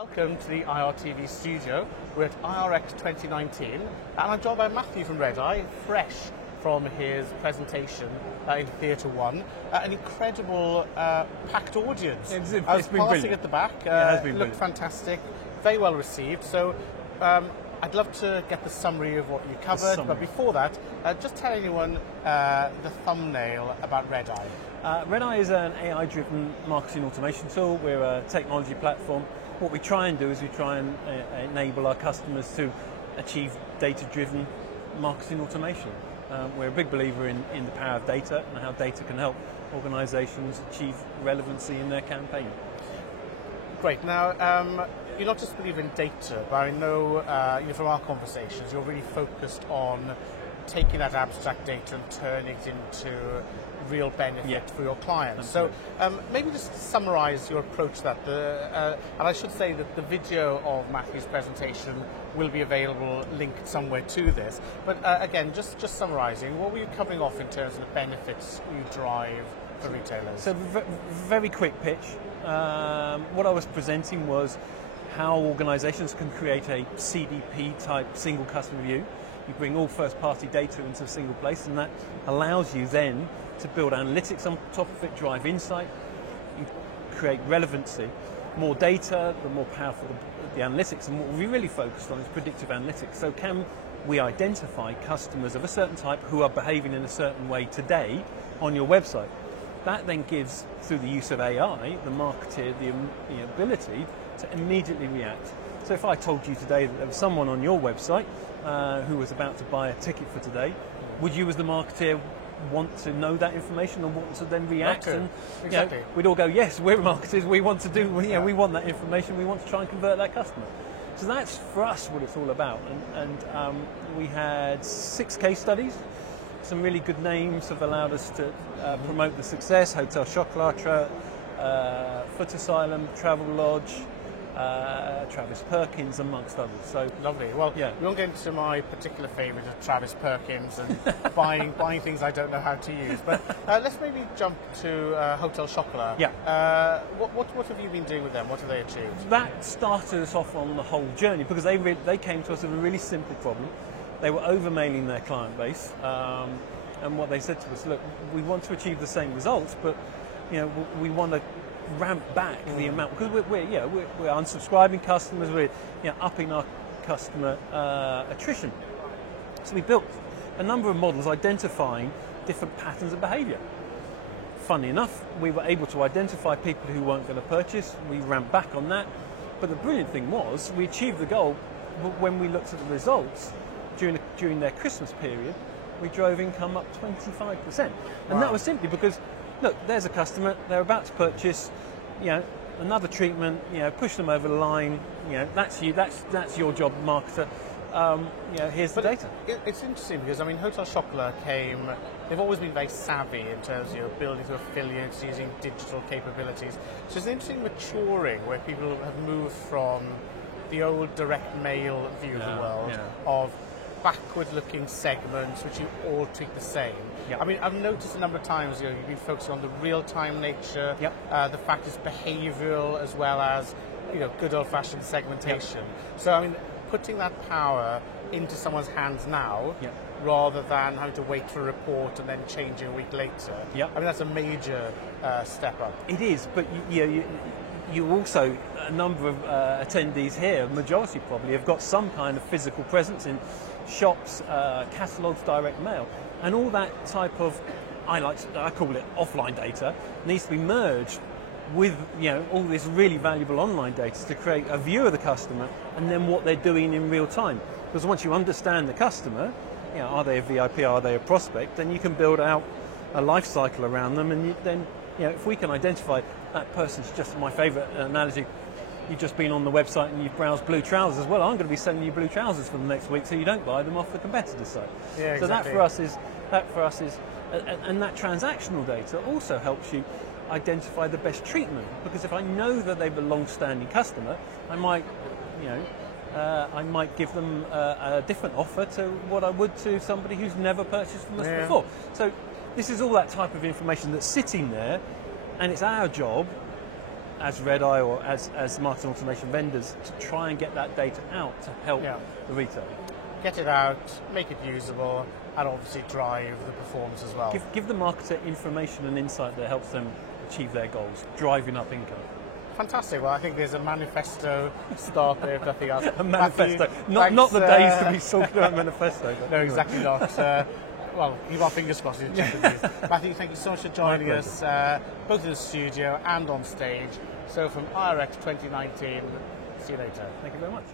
Welcome to the IRTV studio. We're at IRX 2019 and I'm joined by Matthew from Redeye, fresh from his presentation in Theatre 1. An incredible packed audience. It's I was been passing brilliant. at the back. It has been looked brilliant. fantastic, very well received. So I'd love to get the summary of what you covered, but before that, just tell anyone the thumbnail about Redeye. Redeye is an AI-driven marketing automation tool. We're a technology platform. What we try and do is we try and enable our customers to achieve data-driven marketing automation. We're a big believer in the power of data and how data can help organisations achieve relevancy in their campaign. Great. Now, you're not just a believer in data, but I know from our conversations you're really focused on taking that abstract data and turning it into real benefit for your clients. So maybe just summarise your approach to that. And I should say that the video of Matthew's presentation will be available linked somewhere to this. But again, just summarising, what were you covering off in terms of the benefits you drive for retailers? So very quick pitch. What I was presenting was how organisations can create a CDP type single customer view. You bring all first party data into a single place, and that allows you then to build analytics on top of it, drive insight, and create relevancy. More data, the more powerful the analytics, and what we really focused on is predictive analytics. So can we identify customers of a certain type who are behaving in a certain way today on your website? That then gives, through the use of AI, the marketer the ability to immediately react. So if I told you today that there was someone on your website who was about to buy a ticket for today, would you as the marketer want to know that information and want to then react? And exactly. We'd all go, yes, we're marketers, we want to do, we want that information, we want to try and convert that customer. So that's for us what it's all about. And we had 6 case studies. Some really good names have allowed us to promote the success: Hotel Chocolat, Foot Asylum, Travelodge, Travis Perkins, amongst others. So lovely. Well, we won't get into my particular favourite of Travis Perkins and buying things I don't know how to use. But let's maybe jump to Hotel Chocolat. Yeah. What have you been doing with them? What have they achieved? That started us off on the whole journey because they came to us with a really simple problem. They were over-mailing their client base, and what they said to us, look, we want to achieve the same results, but we want to ramp back the amount, because we're unsubscribing customers, we're upping our customer attrition. So we built a number of models identifying different patterns of behaviour. Funny enough, we were able to identify people who weren't going to purchase. We ramped back on that, but the brilliant thing was we achieved the goal. But when we looked at the results during their Christmas period, we drove income up 25%, and that was simply because, look, there's a customer, they're about to purchase, another treatment, push them over the line, that's you, that's your job, marketer. Here's the data. It's interesting because, Hotel Chocolat they've always been very savvy in terms of building through affiliates, using digital capabilities. So it's interesting maturing where people have moved from the old direct mail view of the world of backward-looking segments which you all treat the same. I've noticed a number of times you've been focusing on the real-time nature, the fact it's behavioural as well as good old-fashioned segmentation. So putting that power into someone's hands now rather than having to wait for a report and then changing a week later. That's a major step up. It is, but you also, a number of attendees here, majority probably, have got some kind of physical presence in shops, catalogues, direct mail, and all that type of, I call it offline data, needs to be merged with all this really valuable online data to create a view of the customer and then what they're doing in real time. Because once you understand the customer, are they a VIP, are they a prospect, then you can build out a life cycle around them, and then if we can identify that person's, just my favourite analogy, you've just been on the website and you've browsed blue trousers. Well, I'm going to be selling you blue trousers for the next week, so you don't buy them off the competitor's site. Yeah, exactly. So that for us is, and that transactional data also helps you identify the best treatment, because if I know that they're a long-standing customer, I might give them a different offer to what I would to somebody who's never purchased from us before. So this is all that type of information that's sitting there, and it's our job as Redeye or as marketing automation vendors to try and get that data out to help the retailer. Get it out, make it usable, and obviously drive the performance as well. Give the marketer information and insight that helps them achieve their goals, driving up income. Fantastic. Well, I think there's a manifesto start there, if nothing else. A manifesto. Matthew, not the days to be talking about manifesto. But no, exactly not. Well, keep our fingers crossed. Matthew, thank you so much for joining us, both in the studio and on stage. So from IRX 2019, see you later. Thank you very much.